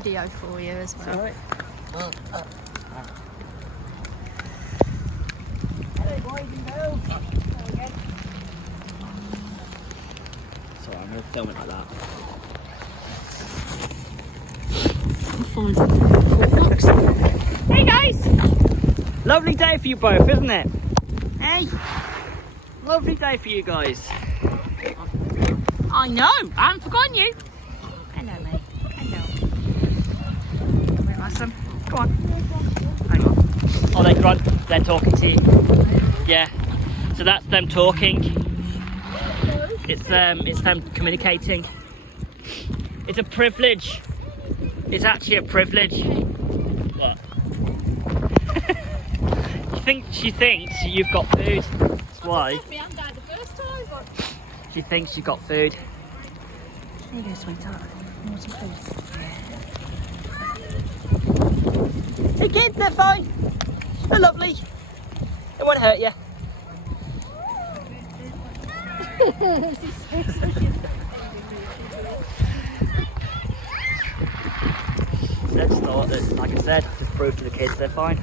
video for you as well. Alright. Hey boys and girls. Sorry, I'm going to film it like that. Hey guys! Lovely day for you both, isn't it? Hey! Lovely day for you guys. I know, I haven't forgotten you. Hello, mate. Hello. Very nice one. Go on. Hang on. Oh, they grunt. They're talking to you. Yeah. So that's them talking. It's them communicating. It's a privilege. It's actually a privilege. What? She thinks you've got food. That's why. She thinks you've got food. There you go, sweetheart. You want some food? Hey kids, they're fine. They're lovely. They won't hurt you. Let's thought that, like I said, just prove to the kids they're fine.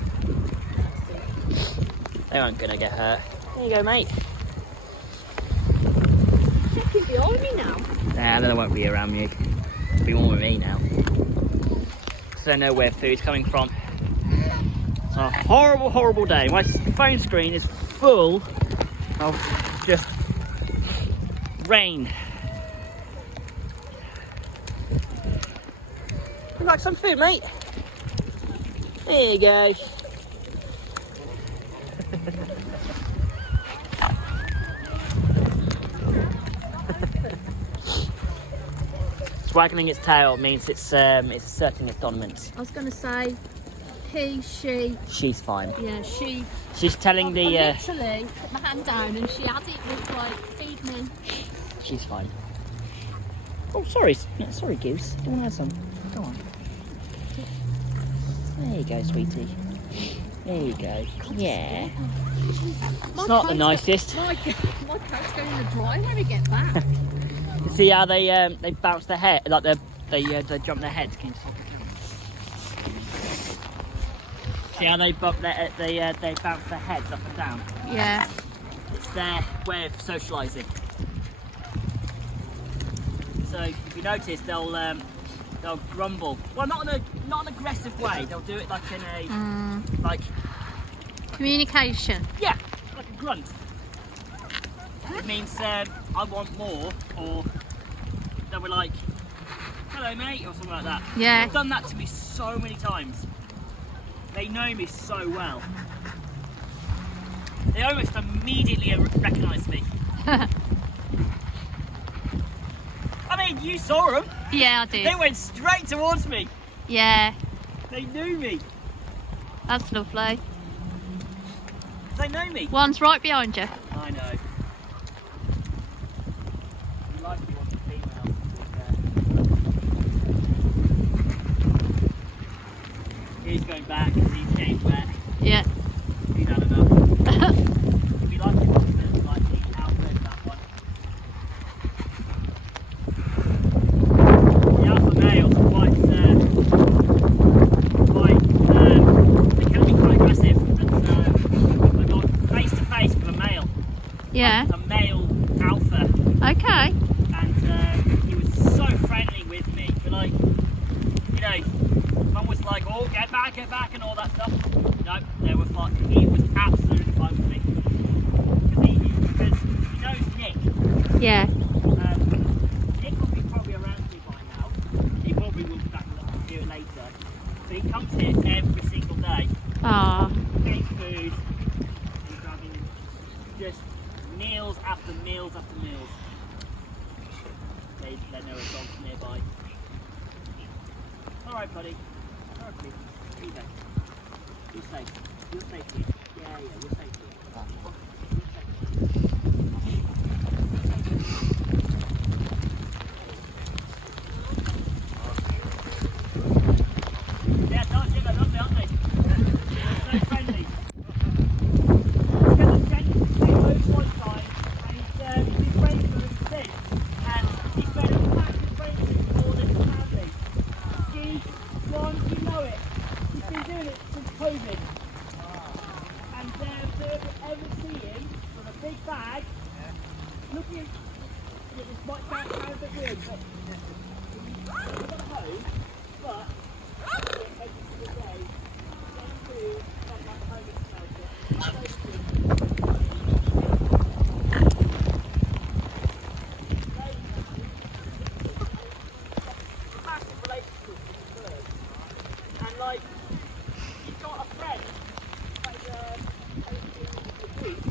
They aren't gonna get hurt. There you go, mate. Checking behind me now. Nah, they won't be around me. They'll be more with me now. So they know where food's coming from. It's a horrible, horrible day. My phone screen is full of just rain. You like some food, mate? There you go. It's waggling its tail means it's asserting its dominance. I was going to say he, she. She's fine. Yeah, she. She's telling the. I literally put my hand down and she had it with like, feed me. She's fine. Oh, sorry, sorry, Goose. Do you want to have some? Go on. There you go, sweetie. There you go. Yeah. It's not the nicest. My coat's going in the dry when we get back. You see how they bounce their head, like they jump their heads. Can you talk it down? See how they bump they bounce their heads up and down. Yeah. It's their way of socialising. So if you notice, they'll grumble. Well, not in an aggressive way. They'll do it like in a like communication. Yeah, like a grunt. It means I want more, or they'll be like, "Hello, mate," or something like that. Yeah. They've done that to me so many times. They know me so well. They almost immediately recognise me. I mean, you saw them. Yeah, I did. They went straight towards me. Yeah. They knew me. That's lovely. They know me. One's right behind you. I know. You like you want the female. He's going back because he's getting wet. Yeah. He's had enough. If you like it, then like the alpha, that one. The alpha males are they can be quite aggressive. I got face to face with a male. Yeah. A male alpha. Okay. And he was so friendly with me. But like, you know, Mum was like, "Oh, get back," and all that stuff. No, they were fine. He was absolutely fine with me. Because he knows Nick. Yeah. Nick will be probably around me by now. He probably will be back here later. So he comes here every single day. Ah. Getting food. He's having just meals after meals after meals. They know a dog's nearby. Alright, buddy. Alright, buddy. Here you go. You're safe. You're safe here. Yeah, you're safe here. Yeah, I told you they're lovely, aren't they? They're so friendly. He's got a genuinely loads one time, and he's been waiting for them since. And he's made a massive friendship with all this family. She's weird, but we've got a home, but it takes us to the day. Going to not like the home massive relationship with the birds. And like, you've got a friend that is the booth.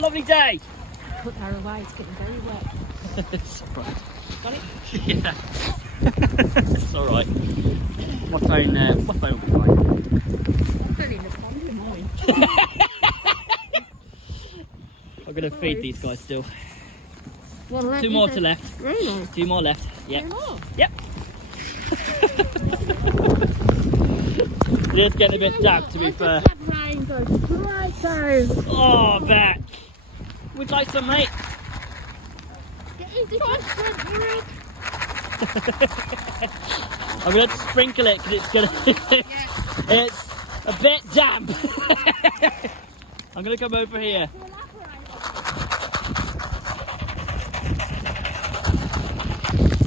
Lovely day. Put her away, it's getting very wet. It's alright. Got it? Yeah. It's alright. My phone will be fine. Put it in the pond with mine. I'm going to feed these guys still. Well, Two more to left. Really? 2 more left. Yep. 2 more? Yep. It is getting a bit damp, to be fair. Rain goes right down. Oh, back. Would you like some, mate? I'm going to sprinkle it because it's going to... It's a bit damp. I'm going to come over here.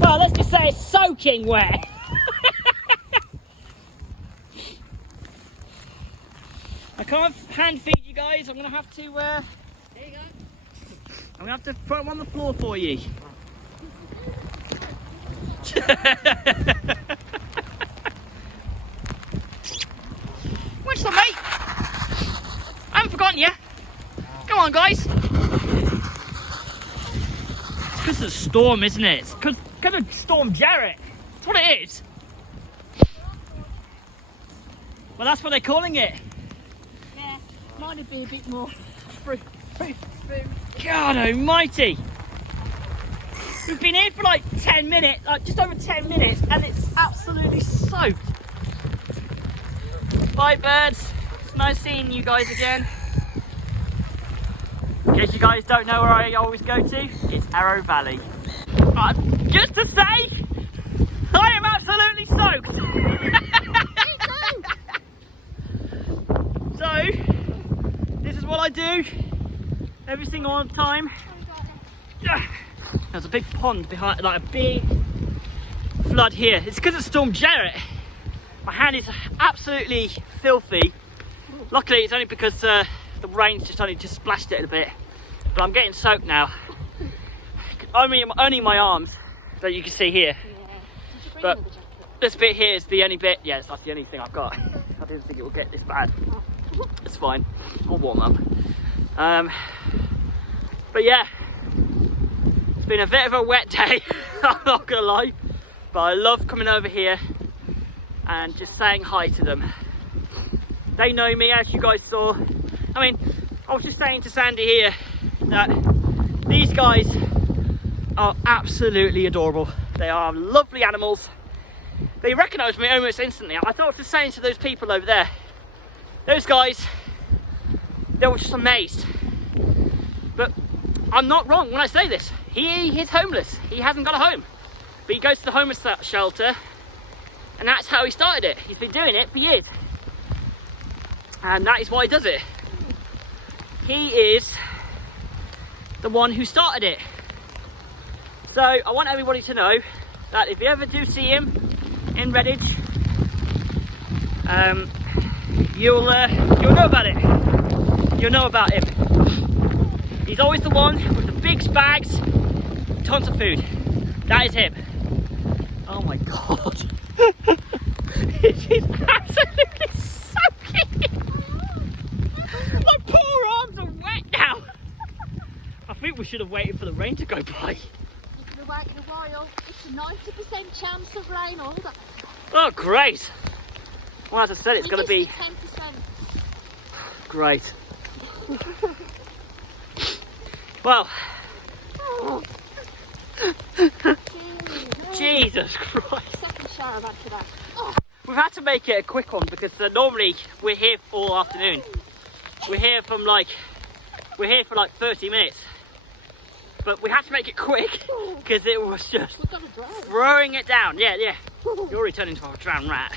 Well, let's just say it's soaking wet. I can't hand feed you guys. I'm going to have to... There you go. I'm going to have to put them on the floor for you. What's up, mate? I haven't forgotten you. Come on, guys. It's because of the storm, isn't it? It's because of Storm Jarrett. That's what it is. Well, that's what they're calling it. Yeah, might have been a bit more fruit. God almighty. We've been here for like 10 minutes, like just over 10 minutes, and it's absolutely soaked. Bye, birds. It's nice seeing you guys again. In case you guys don't know where I always go to, it's Arrow Valley. Just to say, I am absolutely soaked. So, this is what I do every single time. There's a big pond behind, like a big flood here. It's because of Storm Jarrett. My hand is absolutely filthy. Luckily, it's only because the rain's just splashed it a bit. But I'm getting soaked now. Only my arms that you can see here. Yeah. But this bit here is the only bit. Yes, that's the only thing I've got. I didn't think it would get this bad. It's fine. I'll warm up. But yeah. It's been a bit of a wet day, I'm not gonna lie, but I love coming over here and just saying hi to them. They know me, as you guys saw. I mean, I was just saying to Sandy here that these guys are absolutely adorable. They are lovely animals. They recognise me almost instantly. I thought I was just saying to those people over there, those guys, they were just amazed. But I'm not wrong when I say this. He is homeless. He hasn't got a home. But he goes to the homeless shelter, and that's how he started it. He's been doing it for years. And that is why he does it. He is the one who started it. So I want everybody to know that if you ever do see him in Redditch, you'll know about it. You'll know about him. He's always the one with the big bags, tons of food. That is him. Oh my god. It is absolutely soaking. My poor arms are wet now. I think we should have waited for the rain to go by. You could have waited a while. It's a 90% chance of rain all that. Oh great. Well, as I said, it's going to be 10%. great. Well, Jesus Christ. Second shower I've had today. Oh. We've had to make it a quick one because normally we're here all afternoon. We're here for like 30 minutes. But we had to make it quick because it was just throwing it down. Yeah. You're already turning into a drowned rat.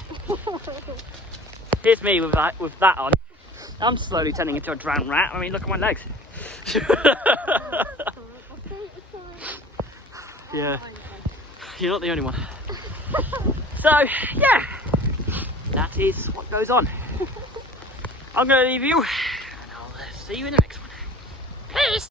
Here's me with that on. I'm slowly turning into a drowned rat. I mean, look at my legs. Yeah, you're not the only one. So, yeah, that is what goes on. I'm going to leave you, and I'll see you in the next one. Peace!